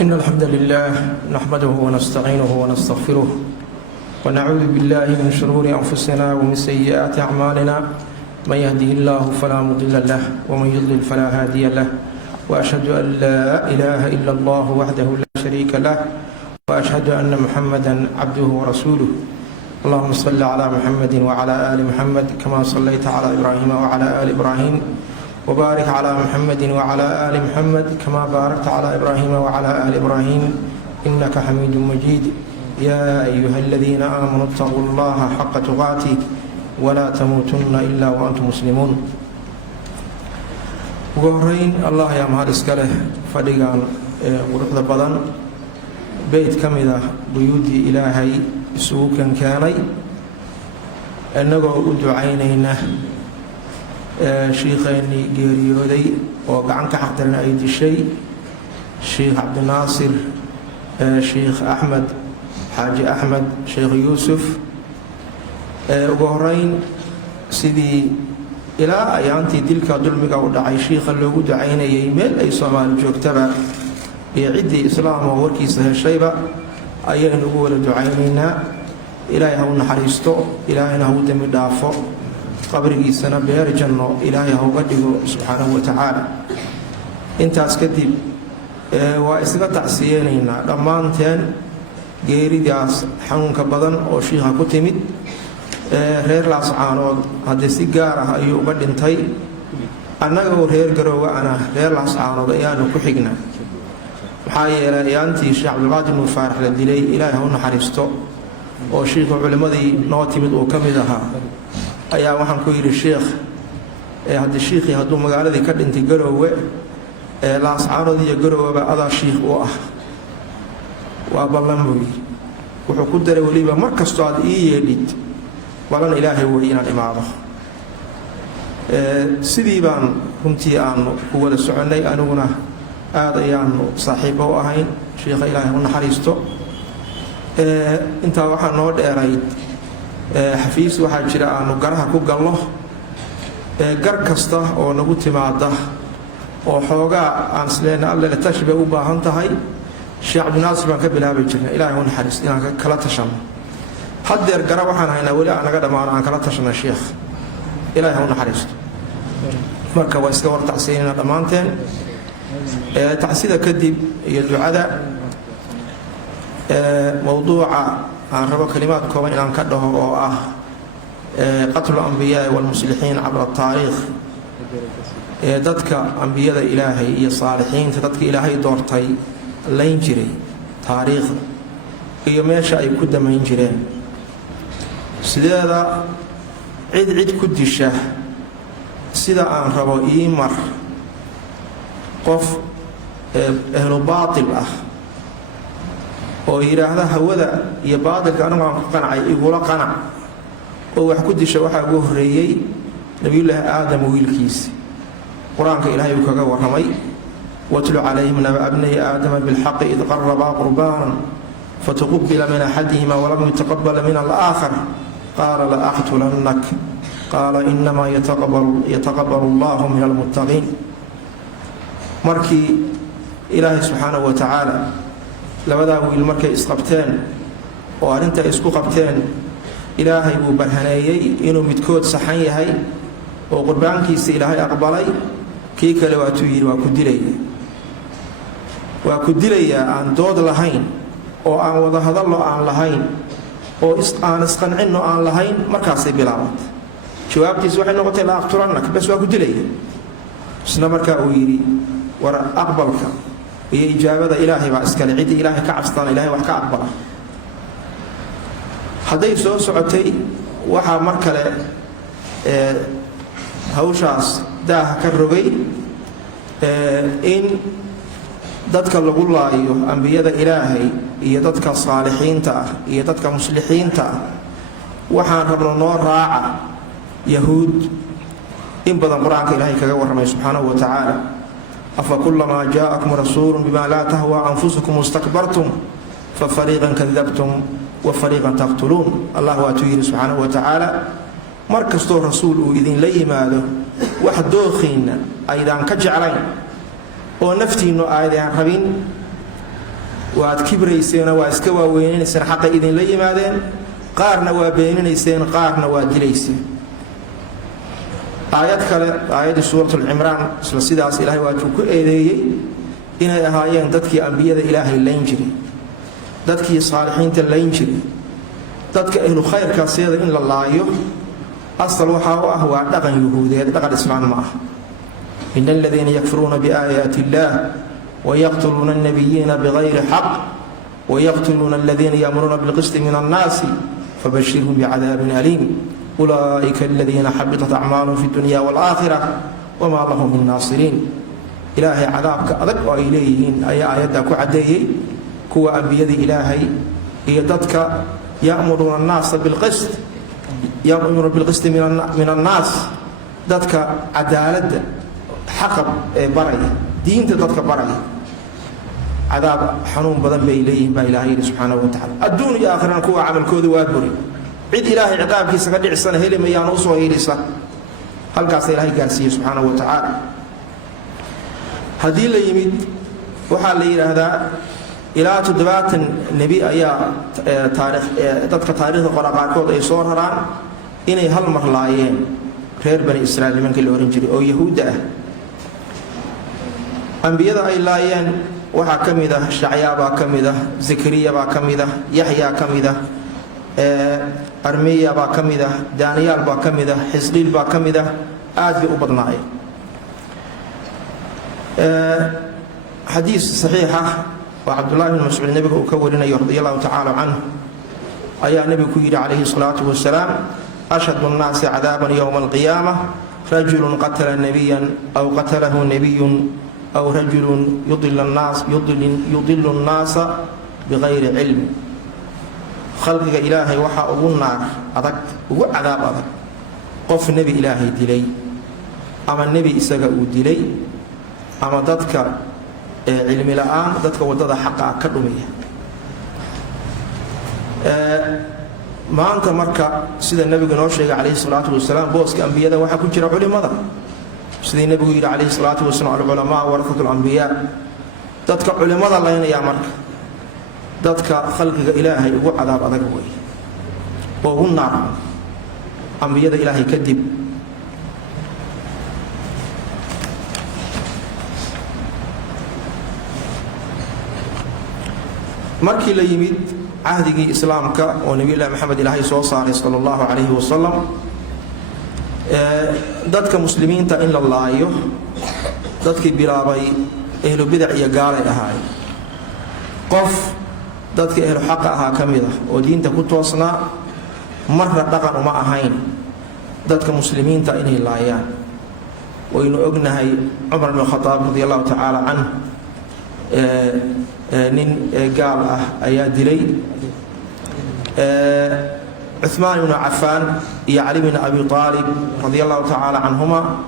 إن الحمد لله نحمده ونستعينه ونستغفره ونعوذ بالله من شرور أنفسنا ومن سيئات أعمالنا من يهده الله فلا مضل له ومن يضلل فلا هادي له وأشهد أن لا إله إلا الله وحده لا شريك له وأشهد أن محمدا عبده ورسوله اللهم صل على محمد وعلى آل محمد كما صليت على إبراهيم وعلى آل إبراهيم وبارك على محمد وعلى آل محمد كما باركت على إبراهيم وعلى آل إبراهيم إنك حميد مجيد يا أيها الذين آمنوا اتقوا الله حق تقاته ولا تموتن إلا وأنتم مسلمون وهرين الله يا مهار إسكاله فدقان ورحض بدن بيت كمدة بيودي إلهي سوكا كاني أنه أدعينينا شيخيني geeriyooday oo gacan ka xaqdaran ay dishay Sheikh Abdul Nasir Sheikh Ahmed Haji Ahmed Sheikh Yusuf ugu horeyn sidii ilaa ayaantii dilka dulmiga u dhacay sheekha loogu ducaynayay meel ay Soomaali joogtaba iyo cidii islaam oo warkiisa heshayba ayaynu ugu wada ducaynaynaa ilaahay ha u naxariisto ilaahayna ha u dambi dhaafo qabrigiisana beer janno ilaahay ha uga dhigo subxaanahu wa tacaala intaas kadib waa isaga tacsiyeenaynaa dhammaanteen geeridaas xanuunka badan oo shiikha ku timid reer laascaanood haddii si gaar ah ayuu uga dhintay annaga oo reer garoowa ana reer laascaanood ayaanu ku xignaa maxaa yeelay ayaantii sheekh cabdulqaadir nuur faarax la dilay ilaahay ha u naxariisto oo shiikha culimmadii noo timid uu ka mid ahaa ayaa waxaan ku yidhi sheekh haddii shiikhii hadduu magaaladii ka dhintay garoowe laascaanood iyo garooweba adaa shiikh u ah waa ballan buu yidhi wuxuu ku daray weliba mar kastoo aad ii yeedhid ballan ilaahay wey inaan imaado sidii baan runtii aanu ku wada soconnay aniguna aad ayaanu saaxiibba u ahayn shiikha ilaahay u naxariisto intaa waxaa noo dheerayd xafiis waxaa jira aanu garaha ku galno gar kasta oo nagu timaada oo xoogaa aan isleena allele tashi bay u baahan tahay sheekh cabdinaasir baan ka bilaabi jirnay ilaahay u naxariisto inaan kala tashanno haddeer gara waxaan haynaa weli aan naga dhammaano aan kala tashanno sheekh ilaahay ha u naxariisto marka waa iska war tacsiinayna dhammaanteen tacsida kadib iyo ducada mowduuca aan rabo kalimaad kooban inaan ka dhaho oo ah qatlu anbiyaa walmuslixiin cabra taariikh dadka ambiyada ilaahay iyo saalixiinta dadka ilaahay doortay layn jiray taariikhda iyo meesha ay ku damayn jireen sideeda cid ku disha sida aan rabo ii mar qof ehlu baatil ah oo yiraahda hawada iyo baadilka anagu aan ku qanacay igula qanac oo wax ku disha waxa ugu horeeyay nabiyullaahi aadam wiilkiisa quraanka ilaahay uu kaga warramay watlu calayhim naba abnay aadama bilhaqqi id qarraba qurbanan fataqabbala min ahadihima wa lam yataqabbal min al-akhar qala la aqtulannak qala inma yataqabbalu Allahu min al-muttaqin markii ilaahay subhanahu wa ta'ala labadaa wiil markay isqabteen oo arrinta isku qabteen ilaahay buu barhaneeyey inuu midkood saxan yahay oo qurbaankiisa ilaahay aqbalay kii kale waatuu yidhi waa ku dilayaa aan dood lahayn oo aan wada hadallo aan lahayn oo aan isqancinno aan lahayn markaasay bilaabatay jawaabtiis waxay noqotay la aqtulannak bas waa ku dilaya isna markaa uu yidhi war aqbalka iyo ijaabada ilaahay baa iskale cid ilaahay ka cabstaan ilaahay wax ka aqbala haday soo socotay waxa mar kale hawshaas daaha ka rogay in dadka lagu laayo ambiyada ilaahay iyo dadka saalixiinta ah iyo dadka muslixiinta ah waxaan rabno noo raaca yahuud in badan quraanka ilaahay kaga warramay subxaanahu wa tacaala أفكلما جاءكم رسول بما لا تهوى أنفسكم استكبرتم ففريقا كذبتم وفريقا تقتلون الله أتوير سبحانه وتعالى مركز رسول إذن لي ماذا واحد دوخين أيضا كجعلين oo naftiinu aayadaan rabin waad kibrayseena waa iska waaweynayseen xaqa idin la yimaadeen qaarna waa beeninayseen qaarna waa dilayseen aayad kale aayadii suuratul imraan isla sidaas ilaahay waa ku eedeeyay inay ahaayeen dadkii ambiyada ilaahay layn jiray dadkii saalixiinta layn jiray dadka ahlu khayrka sida in la laayo asal waxa uu ah waa dhaqan yahuudeed dhaqan islaam ma ah innal ladina yakfuruna bi ayati allah wa yaqtuluna an-nabiyina bighayri haqq wa yaqtuluna alladhina ya'muruna bil qisti min an-nas fabashshirhum bi'adabin alim ulaika alladhina habitat a'maluhum fi dunya wal akhirah wama lahum min nasirin ilaahi adabka adag oo ay leeyihiin ayaa ayada ku cadeeyay kuwa ambiyada ilaahay iyo dadka يأمرون الناس بالقسط يأمر بالقسط من الناس ذاتك عدالة حقب بري دين ذاتك بري عذاب حنون بدن بإليهم بإلهي سبحانه وتعالى الدنيا آخرنا كوا عمل كود وادبري عيد إلهي عذاب كيس قد عسنا هلي ما يانوس وهيرسا هل قاس إلهي قاسيه سبحانه وتعالى هذه اللي يمد وحال لي هذا إلى تدبات النبي أيا تاريخ تذكر تاريخ القرآن كود أي صور هران إني هالمرلايين غير بني إسرائيل من كل أورنجري أو يهودا أنبياء أي لايين وحكمده شعيا باكمده زكريا باكمده يحيى كمده أرميا باكمده دانيال باكمده حزقيل باكمده آد بأبضناي حديث صحيحة وعبد الله بن مسعود النبي وكورنا رضي الله تعالى عنه أي النبي كير عليه الصلاة والسلام أشد الناس عذابا يوم القيامة رجل قتل نبيا أو قتله نبي أو رجل يضل الناس بغير علم خلق إلهي وحا أبو النار أذك وعذاب أذك قف النبي إلهي دلي أما النبي إساق دلي أما ذاتك علمي الآن ذاتك ودد حقا كرمية ما أنت مركا سيد النبي نوشيق عليه الصلاة والسلام بوسك أنبياء وحا كجر علماء سيد النبي عليه الصلاة والسلام العلماء ورثة الأنبياء ذاتك علماء الله يا مركا ذاتك خلقك إلهي وعذاب أذك وهو النار أنبياء إلهي كذب markii la yimid ahdigii islaamka oo nabi maxamed ilaahay soo saaray sallallahu alayhi wasallam dadka muslimiinta in la laayo dadkii bilaabay ehlu bidع iyo gaalay ahaay qof dadka ehlu xaq aha kamida oo diinta ku toosna marna dhaqan uma ahayn dadka muslimiinta inay laayaan waynu ognahay Umar ibn Khattab radiyallahu ta'ala anhu nin gaal ah ayaa dilay Uthman ibn Affan iyo Ali ibn Abi Talib radiyallahu ta'ala anhuma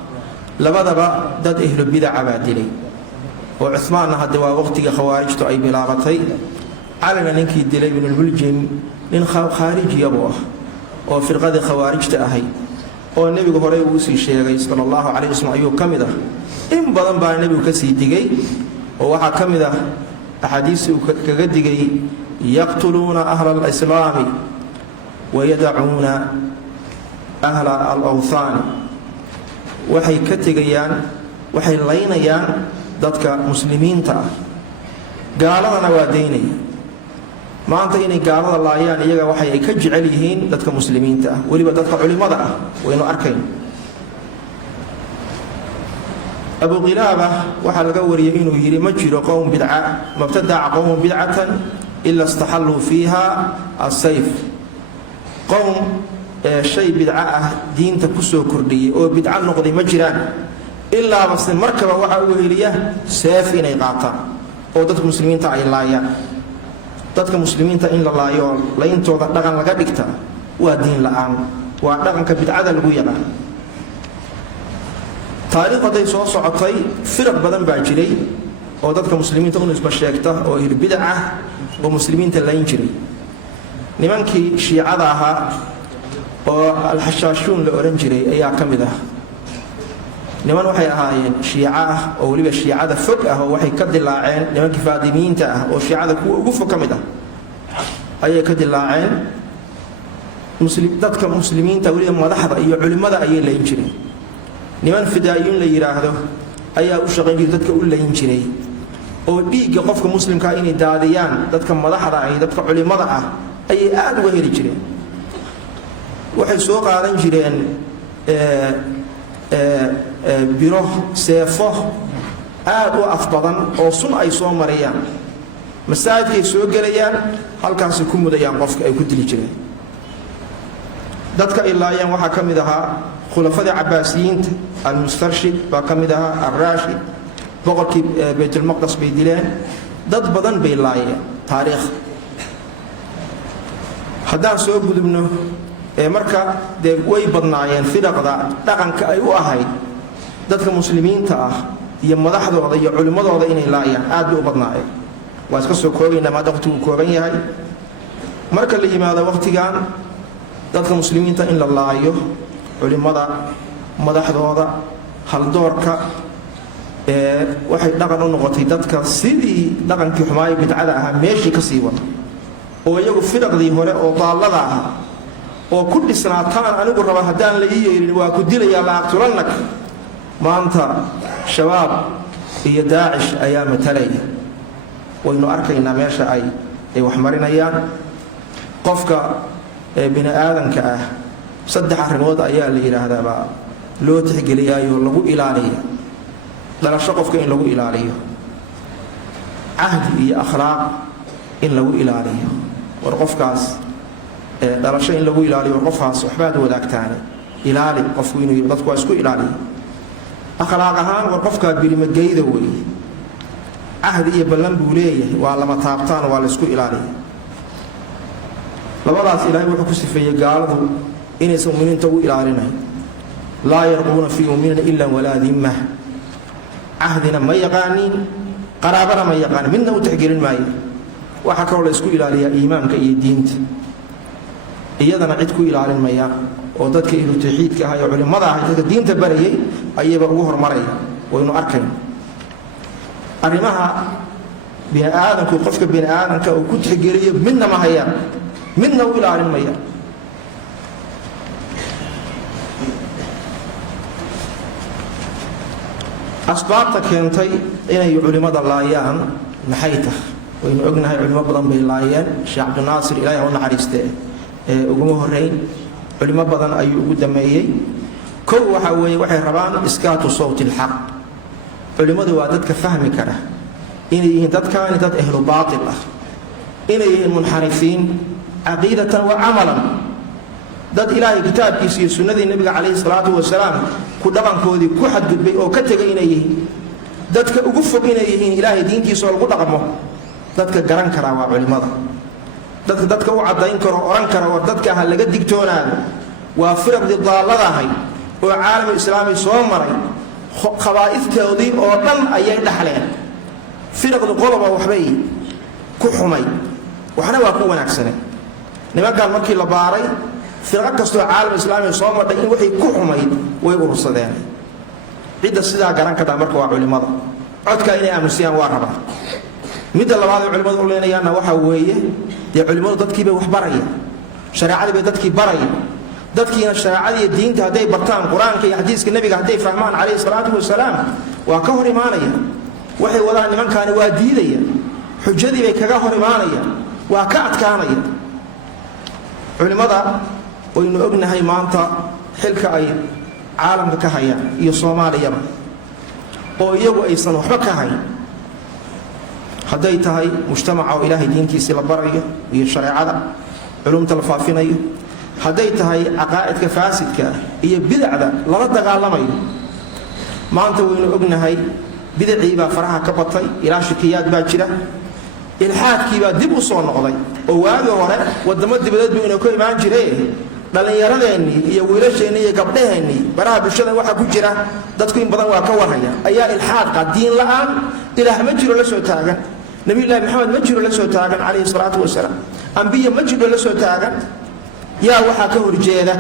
labadaba dad ahlu bid'a baa dilay oo Uthman hadda waa waqtiga khawaarijtu ay bilaabatay alina ninkii dilay ibn al-Muljim nin khariji ah oo firqada khawaarijta ahay oo nabiga hore uu sii sheegay sallallahu alayhi wasallam ayuu kamid ah in badan baa nabigu ka sii digay oo waxa kamid ah أحاديث كجدي يقتلون أهل الإسلام ويدعون أهل الأوثان وحي كتجيان وحي لينيان ضدك مسلمين تا قال أنا واديني ما أنت إني قال الله يعني يجا وحي كجعليهن ضدك مسلمين تا ولي بدك علماء وينو أركين أبو غلابة وحال قوري إنه يري مجر قوم بدعة ما ابتدع قوم بدعة إلا استحلوا فيها السيف قوم شيء بدعة دين تكسو كردي أو بدعة نقضي مجران إلا بس المركبة وحاوه إليه سيف إني قاطع أو ضدك مسلمين تا إلا يا ضدك مسلمين تا إلا الله يول لا ينتو دغن لغا دغتا ودين لآن ودغن كبدعة لغو يغا تاريخ هذا سو سocotay firq badan baa jiray oo dadka muslimiinta u nisba sheegta oo il bid'ah oo muslimiinta layn jiray nimankii shiicada aha oo al-hashashun la oran jiray ayaa kamid ah niman waxay ahaayeen shiica ah oo waliba shiicada fog ah oo waxay ka dilaaceen nimankii faadimiinta ah oo shiicada kuwa ugu fog ka mid ah ayay ka dilaaceen dadka muslimiinta waliba madaxda iyo culimada ayay layn jireen niman fidaayiin la yiraahdo ayaa u shaqeyn jiray dadka u layn jiray oo dhiigga qofka muslimka inay daadiyaan dadka madaxda ah dadka culimada ah ayay aad uga heli jireen waxay soo qaadan jireen biro seefo aad u afbadan oo sun ay soo mariyaan masaajidkay soo gelayaan halkaasay ku mudayaan qofka ay ku dili jireen dadka ilaayaan waxaa ka mid ahaa khulafada cabbaasiyiinta almustarshid baa ka mid ahaa alraashid boqorkii baytulmaqdes bay dileen dad badan bay laayeen taariikh haddaan soo gudubno marka dee way badnaayeen firaqda dhaqanka ay u ahayd dadka muslimiinta ah iyo madaxdooda iyo culimmadooda inay laayaan aad bay u badnaayeen waa iska soo koobaynaa maada waqtigu kooban yahay marka la yimaado waqtigan dadka muslimiinta in la laayo culimada madaxdooda haldoorka waxay dhaqan u noqotay dadka sidii dhaqankii xumaayo bidcada ahaa meeshii ka sii wada oo iyagu firaqdii hore oo daallada ah oo ku dhisnaataan anigu raba haddaan la ii yeelin waa ku dilayaa la aqtulannak maanta shabaab iyo daacish ayaa matalaya waynu arkaynaa meesha ay wax marinayaan qofka bini aadanka ah saddex arrimood ayaa la yiraahdaa loo tixgeliyaayo lagu ilaaliyo dhalasho qofka in lagu ilaaliyo ahdi iyo akhlaaq in lagu ilaaliyo war qofkaas dhalasho in lagu ilaaliyo qofkaas waxbaad wadaagtaan ilaali qofku inuu dadku isku ilaaliyo akhlaaq ahaan war qofka bilimageyda way ahdi iyo ballan buu leeyahay waa lama taabtaan waa la isku ilaaliyo labadaas ilaahay wuxuu ku sifeeyay gaaladu inaysan mu'miniinta u ilaalinayn laa yarquuna fi mu'minina illa wala dhimma ahdina ma yaqaanin qaraabana ma yaqaanin midna u tixgelin maayo waxa kaloo la isku ilaaliyaa iimaanka iyo diinta iyadana cid ku ilaalin maya oo dadka ilu tawxiidka ah iyo culimada ah dadka diinta barayay ayaba ugu hormaray waynu arkayn arrimaha bini aadamku qofka bini aadamka uu ku tixgeliyo midna ma hayaan midna u ilaalin maya asbaabta keentay inay culimada laayaan maxay tahay waynu ognahay culimo badan bay laayeen sheekh Cabdinaasir ilaahay u naxariistay ugu horeyn culimo badan ayuu ugu dameeyay koow waxa weeye waxay rabaan iskaatu sawti alhaq culimadu waa dadka fahmi kara inay yihiin dadkaan dad ahlu baatil ah inay yihiin munxarifiin aqeedatan wa amalan dad ilaahay kitaabkiisa iyo sunnadii nabiga kaleey salaatu wasalaam ku dhaqankoodii ku xadgudbay oo ka tagay inay yihiin dadka ugu fog inay yihiin ilaahay diintiisa oo lagu dhaqmo dadka garan kara waa culimada dadka u cadayn karo oran kara war dadka ha laga digtoonaado waa firqdi daalladahay oo caalamka islaami soo maray khabaa'iftoodii oo dhan ayay dhaxleen firqdi qoloba waxbay ku xumay waxna waa ku wanaagsanay nimankan markii la baaray firqa kasto caalamka islaami soo maray in waxay ku xumayd way urursadeen cida sida garan kada marka waa culimada codka inay aamusiyaan waa rabaa midda labaad culimadu u leenayaan waxa weeye ee culimadu dadkii bay wax barayaan shariicada bay dadkii barayaan dadkiina shariicada iyo diinta haday bartaan quraanka iyo xadiiska nabiga haday fahmaan kaleey salaatu wasalaam waa ka hor iimaanaya waxay wadaan nimankan waa diidaya xujadii bay kaga hor iimaanaya waa ka adkaanaya culimada waynu ognahay maanta xilka ay caalamka ka hayaan iyo Soomaaliya oo iyagu aysan waxba ka hayn haday tahay mujtamaca oo ilaahay diintiisa la barayo iyo shariicada culumta la faafinayo haday tahay aqaa'idka faasidka iyo bidacda lala dagaalamayo maanta waynu ognahay bidacii baa faraha ka batay ilaa shakiyaad baa jira ilhaadkii baa dib u soo noqday oo waagi hore wadamo dibadeed inuu ka imaan jiray dhalinyaradeenii iyo wiilasheenii iyo gabdhaheenii baraha bulshada waxa ku jira dadku in badan waa ka warhaya ayaa ilhaad qadiin la'aan ilaah ma jiro la soo taagan nabi ilaahi maxamed ma jiro la soo taagan kaleey salaatu wasalaam anbiya ma jiro la soo taagan yaa waxa ka horjeeda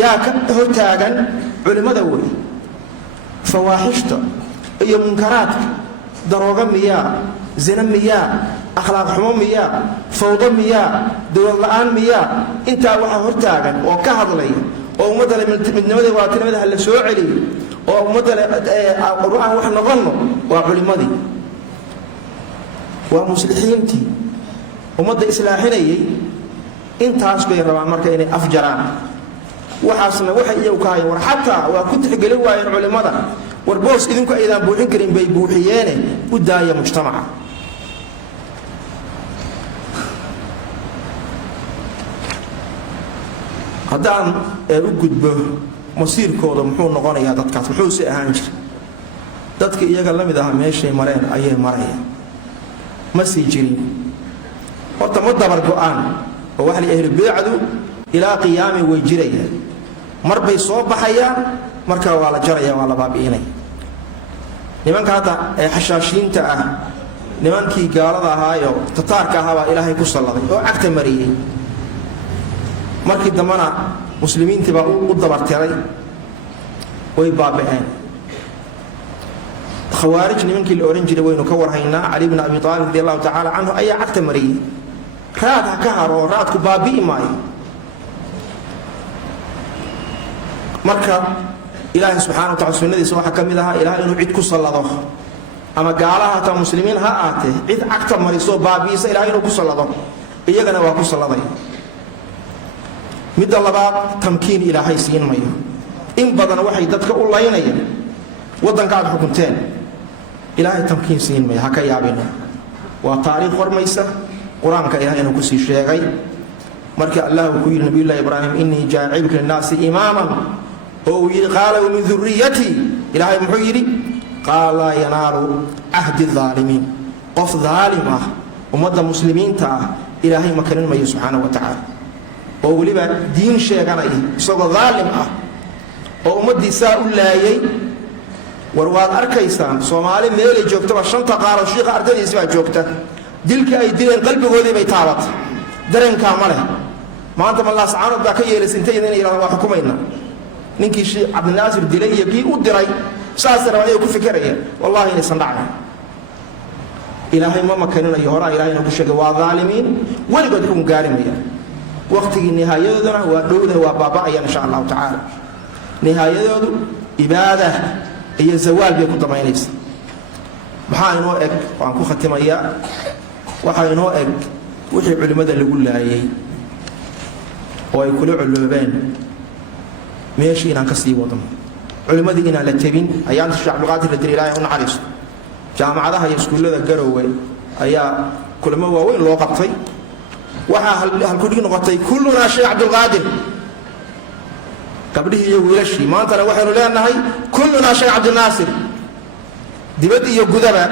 yaa ka hortaagan culimada way fawaaxishta iyo munkaraadka darooga miyaa zina miyaa akhlaaq xumo miyaa fawdo miyaa dowlad la'aan miyaa intaa waxaa hortaagan oo ka hadlaya oo ummadda midnimadii waatinimada la soo celiyo oo ummadda ruuxan wax noqonno waa culimadii waa muslixiintii ummadda islaaxinayay intaas bay rabaan marka inay afjaraan waxaasna waxay iyagu ka hayeen war xataa waa ku tixgelin waayeen culimada war boos idinku aydaan buuxin karin bay buuxiyeene u daaya mujtamaca haddaan u gudbo masiirkooda muxuu noqonayaa dadkaas muxuu si ahaan jira dadka iyaga la mid aha meeshay mareen ayay marayaan ma sii jirin horta ma dabar go'aan oo waxa la ahlu bidcadu ilaa qiyaami way jirayaan mar bay soo baxayaan marka waa la jaraya waa la baabi'inay nimanka hadda ee xashaashiinta ah nimankii gaalada ahaayo tataarka ahaa baa ilaahay ku salladay oo cagta mariyey markii dambana muslimiintii baa u dabartiray way baabi'een khawaarij nimankii la oran jiray waynu ka warhaynaa cali ibn abi aalib radiyallahu ta'ala anhu ayaa cagta mariyey raad ha ka haro raadku baabi'i maayo marka ilaahay subxaanahu wa ta'ala sunnadiisa waxa kamid aha ilaahay inuu cid ku sallado ama gaalaha ta muslimiin ha aatee cid cagta mariso baabiisa ilaahay inuu ku sallado iyagana waa ku salladay midda labaad tamkiin ilaahay siin mayo in badan waxay dadka u laynayaan wadanka aad xukunteen ilaahay tamkiin siin mayo ha ka yaabina waa taariikh hormaysa quraanka ilaahay inuu ku sii sheegay marka allah ku yiri nabiyullaahi ibraahim inni jaa'iluka lin-naasi imaaman oo yiri qaala min dhurriyyati ilaahay muxuu yiri qaala yanaalu ahdi adh-dhaalimiin qof dhaalim ah ummadda muslimiinta ah ilaahay ma karin mayo subxaanahu wa ta'ala oo waliba diin sheeganaya isagoo dhaalim ah oo ummadiisa u laayay war waad arkaysaan Soomaali meelay joogtaba shanta qaar sheekh ardaydiisa baa joogta dilka ay dileen qalbigoodii bay taabatay dareenka ma leh maanta ma la saarad baa ka yeelisay inay ilaahay wax xukumayna ninkii sheekh Abdul Naasir dilay iyo kii u diray saas rabay ku fikiraya wallahi inay sandacay ilaahay ma makaninayo hore ilaahay ku sheegay waa dhaalimiin waligood ku gaarimaya waqtigii nihaayaduna waa dhowda waa baaba'aya insha Allah ta'ala nihaayadoodu ibaada iyo zawaal bay ku damaynaysa maxaa inoo eg waan ku khatimayaa waxa inoo eg wixii culimada lagu laayay oo ay kula culoobeen meeshii inaan ka sii wadno culimadii inaan la tabin ayaan Sheekh Abdul Qaadir Radri Ilaahay u naxariisto jaamacadaha iyo iskuulada Garowe ayaa kulamo waaweyn loo qabtay waxa hal ku dhig noqotay kulluna Sheekh Abdul Qaadir gabdhihii iyo wiilashii maantana waxaynu leenahay kulluna Sheekh Abdul Naasir dibad iyo gudaba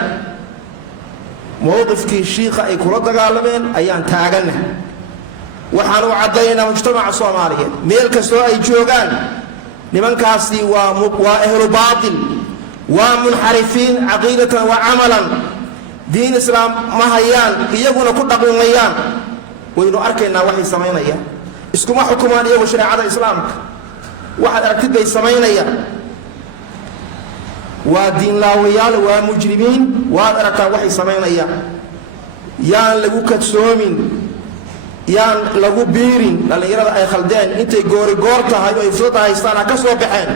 mowqifkii shiikha ay kula dagaalameen ayaan taagana waxaan u cadaynaa mujtamaca Soomaaliyeed meel kastoo ay joogaan nimankaasi waa ahlu baatil waa munxarifiin aqeedatan wa amalan diin islaam ma hayaan iyaguna ku dhaqmayaan waynu arkaynaa waxay sameynayaan iskuma xukumaan iyagu shariicada islaamka waxaad aragtid bay sameynayaan waa diin laawayaal waa mujrimiin waad aragtaa waxay sameynayaan yaan lagu kadsoomin yaan lagu biirin dhalinyarada ay khaldeen intay goor tahay oo ay fursad haystaan ka soo baxeen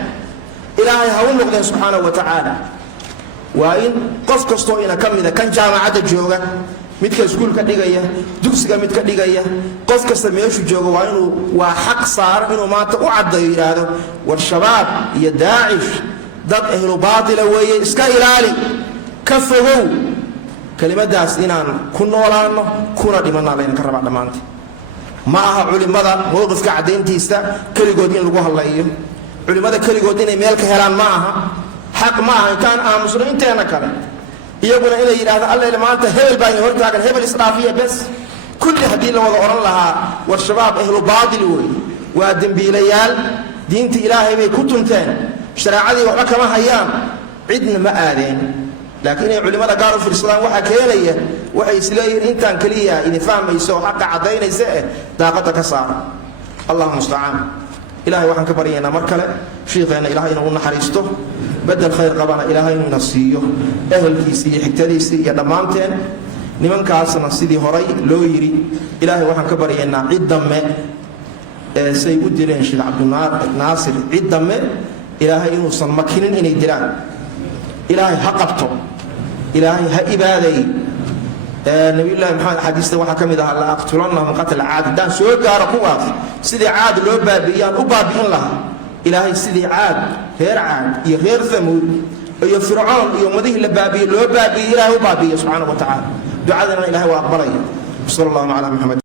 ilaahay ha u noqdeen subxaanahu wa ta'ala waa in qof kastoo ina ka mid ah kan jaamacadda jooga midka iskuulka dhigaya dugsiga midka dhigaya qof kasta meeshu jooga waa inuu waa xaq saaran inuu maanta u caddeeyo yiraahdo war shabaab iyo daacish dad ahlu baatila weeye iska ilaali ka fogow kalimadaas inaan ku noolaano kuna dhimanaa layna ka rabaa dhammaantii ma aha culimada mowqifka caddayntiisa keligood in lagu hadlayo culimada keligood inay meel ka helaan ma aha xaq ma aha intaan aamusno inteena kale iyaguna inay yidhaahdo alla maanta hebel baa hor taagan hebel isdhaafiya bes kulli haddii la wada oran lahaa war shabaab ahlu baatil wey waa dembiilayaal diinta ilaahay bay ku tunteen shariicadii waxba kama hayaan cidna ma aadeen laakiin ay culimada gaar u fiirsadaan waxa keenaya waxay isleeyihiin intaan kaliya in fahmayso xaqa cadaynaysa daaqada ka saar Allahu musta'an ilaahay waxaan ka baryaynaa mar kale sheekheena ilaahay inuu naxariisto بدل خير قبنا إلهي نصيه أهل كيسي حكتديسي يدمانتين نمن كاسنا سيدي هوري لو يري إلهي وحن كبري إن عدة ما سيقول ديرين شيخ عبد الناصر عدة ما إلهي إنه صن مكينين إن يدران إلهي حقبته إلهي هإبادي نبي الله محمد حديثه waxa kamid ah la aqtulana min qatl aad dan soo gaaro kuwaas sidii aad loo baabiyaan u baabiin lahaa ilaahay sidii aad heer aad iyo heer thamud iyo fir'aun iyo madihi la baabiyo loo baabiyo ilaahay u baabiyo subhanahu wa ta'ala ducadana ilaahay waa aqbalay sallallahu ala muhammad